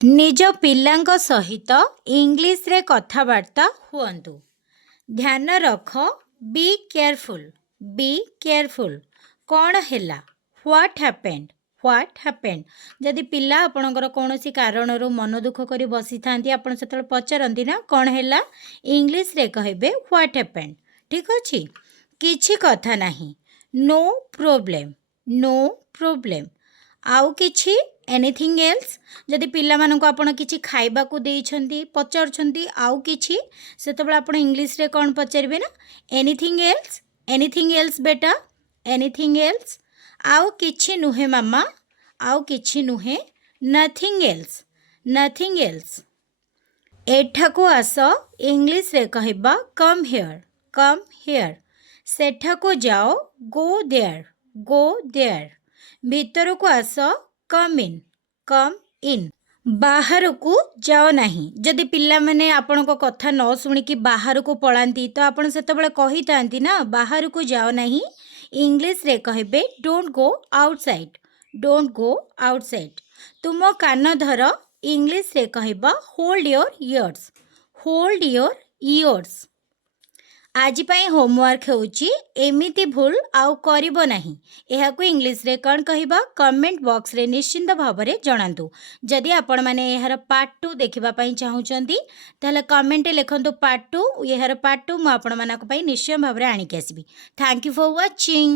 ନିଜ ପିଲାଙ୍କ ସହିତ ଇଂଲିଶରେ କଥାବାର୍ତ୍ତା ହୁଅନ୍ତୁ। ଧ୍ୟାନ ରଖ, ବି କେୟାରଫୁଲ୍, ବି କେୟାରଫୁଲ୍। କ'ଣ ହେଲା? What happened, what happened. ଯଦି ପିଲା ଆପଣଙ୍କର କୌଣସି କାରଣରୁ ମନ ଦୁଃଖ କରି ବସିଥାନ୍ତି, ଆପଣ ସେତେବେଳେ ପଚାରନ୍ତି ନା କ'ଣ ହେଲା, ଇଂଲିଶରେ କହିବେ ହ୍ୱାଟ୍ ହ୍ୟାପେଣ୍ଡ। ଠିକ୍ ଅଛି? କିଛି କଥା ନାହିଁ, ନୋ ପ୍ରୋବ୍ଲେମ୍, ନୋ ପ୍ରୋବ୍ଲେମ୍। ଆଉ କିଛି, ଏନିଥିଙ୍ଗ ଏଲ୍ସ। ଯଦି ପିଲାମାନଙ୍କୁ ଆପଣ କିଛି ଖାଇବାକୁ ଦେଇଛନ୍ତି, ପଚାରୁଛନ୍ତି ଆଉ କିଛି, ସେତେବେଳେ ଆପଣ ଇଂଲିଶରେ କ'ଣ ପଚାରିବେ ନା, ଏନିଥିଙ୍ଗ ଏଲ୍ସ, ଏନିଥିଙ୍ଗ ଏଲ୍ସ ବେଟା, ଏନିଥିଙ୍ଗ ଏଲ୍ସ। ଆଉ କିଛି ନୁହେଁ ମାମା, ଆଉ କିଛି ନୁହେଁ, ନଥିଙ୍ଗ ଏଲ୍ସ, ନଥିଙ୍ଗ ଏଲ୍ସ। ଏଠାକୁ ଆସ, ଇଂଲିଶରେ କହିବା କମ୍ ହିଅର୍, କମ୍ ହିଅର୍। ସେଠାକୁ ଯାଅ, ଗୋ ଦେୟାର, ଗୋ ଦେୟାର। ଭିତରକୁ ଆସ, କମ୍ ଇନ୍, କମ୍ ଇନ୍। ବାହାରକୁ ଯାଅ ନାହିଁ। ଯଦି ପିଲାମାନେ ଆପଣଙ୍କ କଥା ନ ଶୁଣିକି ବାହାରକୁ ପଳାନ୍ତି, ତ ଆପଣ ସେତେବେଳେ କହିଥାନ୍ତି ନା ବାହାରକୁ ଯାଅ ନାହିଁ। ଇଂଲିଶରେ କହିବେ don't go outside, don't go outside. ତୁମ କାନ ଧର, ଇଂଲିଶରେ କହିବା hold your years, hold your years. ଆଜି ପାଇଁ ହୋମୱାର୍କ ହେଉଛି ଏମିତି ଭୁଲ ଆଉ କରିବ ନାହିଁ। ଏହାକୁ ଇଂଲିଶରେ କ'ଣ କହିବା, କମେଣ୍ଟ ବକ୍ସରେ ନିଶ୍ଚିନ୍ତ ଭାବରେ ଜଣାନ୍ତୁ। ଯଦି ଆପଣମାନେ ଏହାର ପାର୍ଟ 2 ଦେଖିବା ପାଇଁ ଚାହୁଁଛନ୍ତି, ତାହେଲେ କମେଣ୍ଟରେ ଲେଖନ୍ତୁ ପାର୍ଟ 2। ଏହାର ପାର୍ଟ 2 ମୁଁ ଆପଣମାନଙ୍କ ପାଇଁ ନିଶ୍ଚୟ ଭାବରେ ଆଣିକି ଆସିବି। Thank you for watching.